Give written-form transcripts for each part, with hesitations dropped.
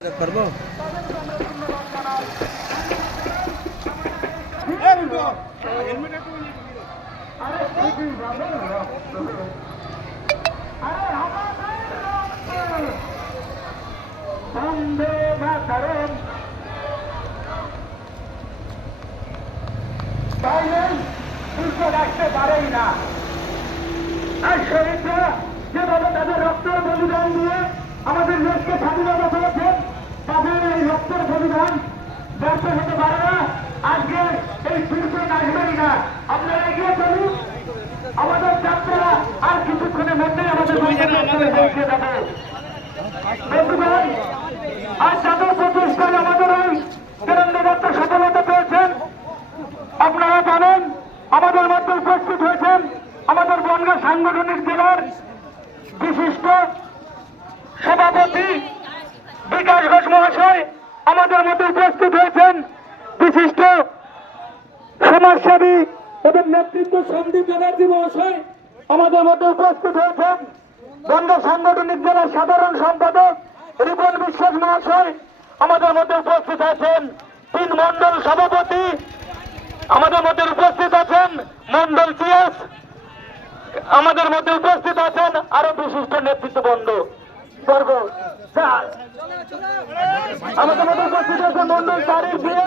পারবো বন্দে মাতরম বাইরেন বুঝতে রাখতে পারেই না। আর শহীদরা যেভাবে তাদের রক্তের বলিদান দিয়ে আমাদের দেশকে স্বাধীনতা করেছেন, তাদের এই রক্তের বলিদান ব্যর্থ হতে পারে না। আজকে এই দুর্যোগ আসবেই না। আপনারা এগিয়ে চলুন, আমাদের যাত্রা আর কিছুক্ষণের মধ্যেই আমাদের পৌঁছে যাবে। বন্ধুগণ, আজ যাদের প্রচেষ্টায় আমাদের এই তিরঙ্গা যাত্রা সফলতা পেয়েছেন, আপনারা জানেন আমাদের মধ্যে উপস্থিত হয়েছেন আমাদের বনগাঁ সাংগঠনিক জেলার বিশিষ্ট সভাপতি বিকাশ ঘোষ মহাশয়, আমাদের মধ্যে উপস্থিত হয়েছেন বিশিষ্ট সমাজসেবী এবং নেতৃত্ব সন্দীপ ব্যানার্জি মহাশয়, আমাদের মধ্যে উপস্থিত হয়েছেন বনগাঁ সাংগঠনিক জেলার সাধারণ সম্পাদক রিপন বিশ্বাস মহাশয়, আমাদের মধ্যে উপস্থিত আছেন তিন মন্ডল সভাপতি, আমাদের মধ্যে উপস্থিত আছেন মন্ডল সিএস, আমাদের মধ্যে উপস্থিত আছেন আরো বিশিষ্ট নেতৃত্ববৃন্দ বর্গ। আমাদের মধ্যে উপস্থিত আছেন মন্ডল তারিখ দিয়ে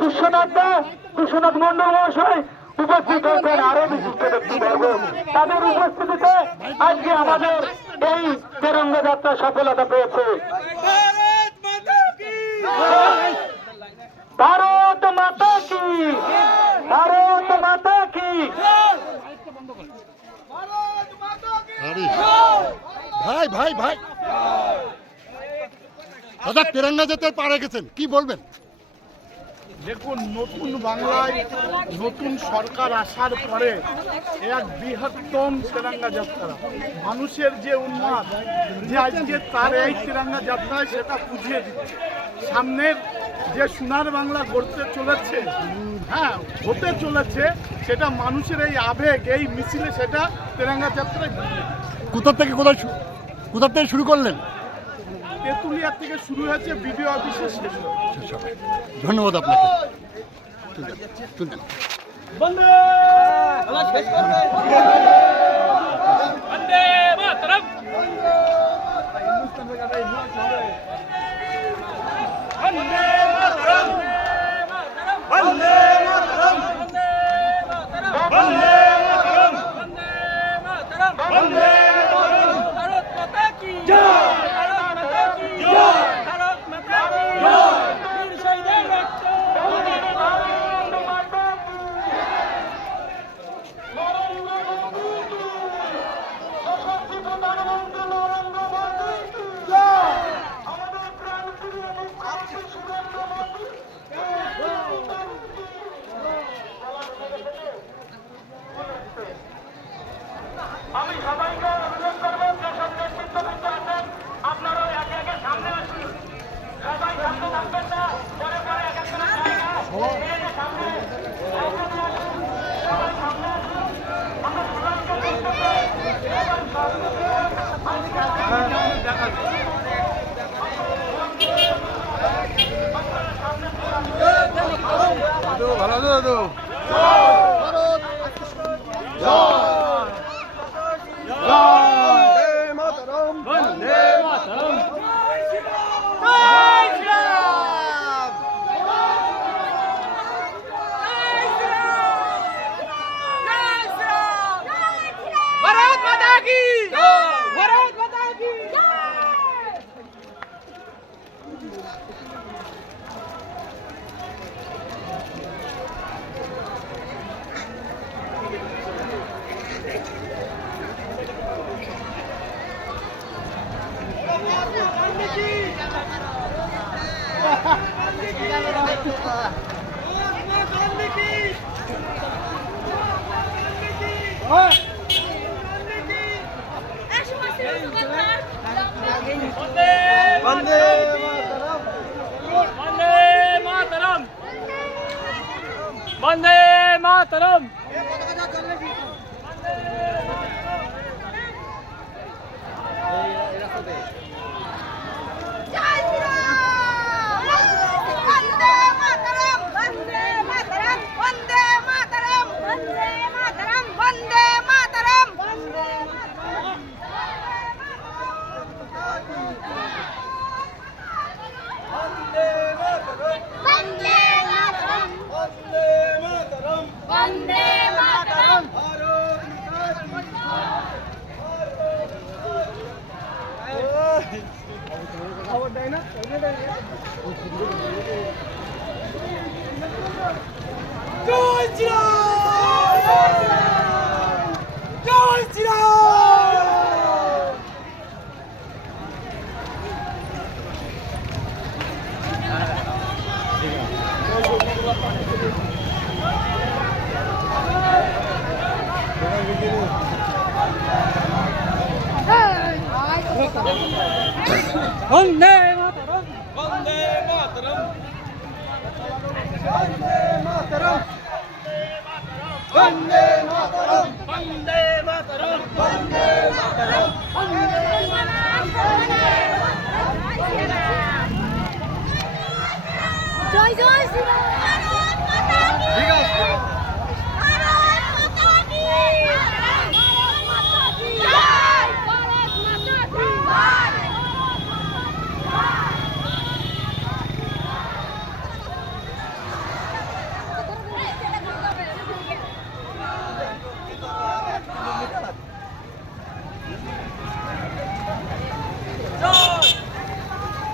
বিশ্বনাথ মন্ডল মহাশয়, উপস্থিত হয়েছেন আরো বিশিষ্ট ব্যক্তিবর্গ। তাদের উপস্থিতিতে আজকে আমাদের এই তিরঙ্গা যাত্রা সফলতা পেয়েছে। ভারত মাতা কি, ভারত মাতা কি। ভাই ভাই ভাই দাদা, তিরঙ্গা যেতে পারে গেছেন, কি বলবেন? দেখুন, নতুন বাংলায় নতুন সরকার আসার পরে এক বৃহত্তম তিরঙ্গা যাত্রা, মানুষের যে উন্মাদ যে আজকে তার এই তিরঙ্গা যাত্রায় সেটা বুঝিয়ে দিচ্ছে। সামনের যে সোনার বাংলা গড়তে চলেছে, হতে চলেছে, সেটা মানুষের এই আবেগ এই মিছিলে সেটা তিরঙ্গা যাত্রায়। কোথা থেকে শুরু করলেন? তেঁতুলিয়া থেকে শুরু হয়েছে, বিডিও অফিসে শেষ হবে। ধন্যবাদ আপনাকে। বন্দে মাতরম। আমি সবাইকে অনুরোধ করবো, যেসব নেতৃত্ববৃন্দ আছেন আপনারাও একে একে সামনে আসুন। সবাই সামনে থাকবেন না, পরে পরে এক একটা জায়গা নিয়ে সামনে সবাই সামনে আসুন। আমরা সবাইকে ভালো দাদু। বন্দে মাতরম। জয় শ্রীরাম। বন্দে মাতরম, বন্দে মাতরম, বন্দে মাতরম, বন্দে মাতরম, বন্দে মাতরম, বন্দে মাতরম, জয় জয় শ্রীরাম। ঠিক আছে।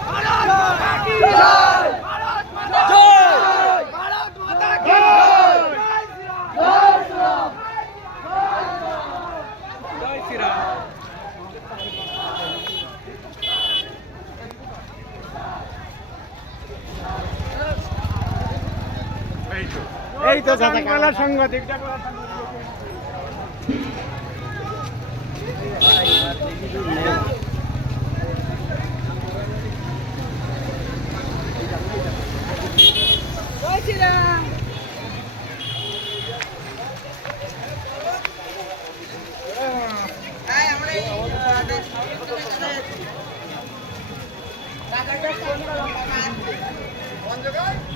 ভারত মাতা কি ভারত মাতা কি জয়, ভারত মাতা কি জয়। এই তো মেলা সাংবাদিক জয় শ্রীরাম। আমরা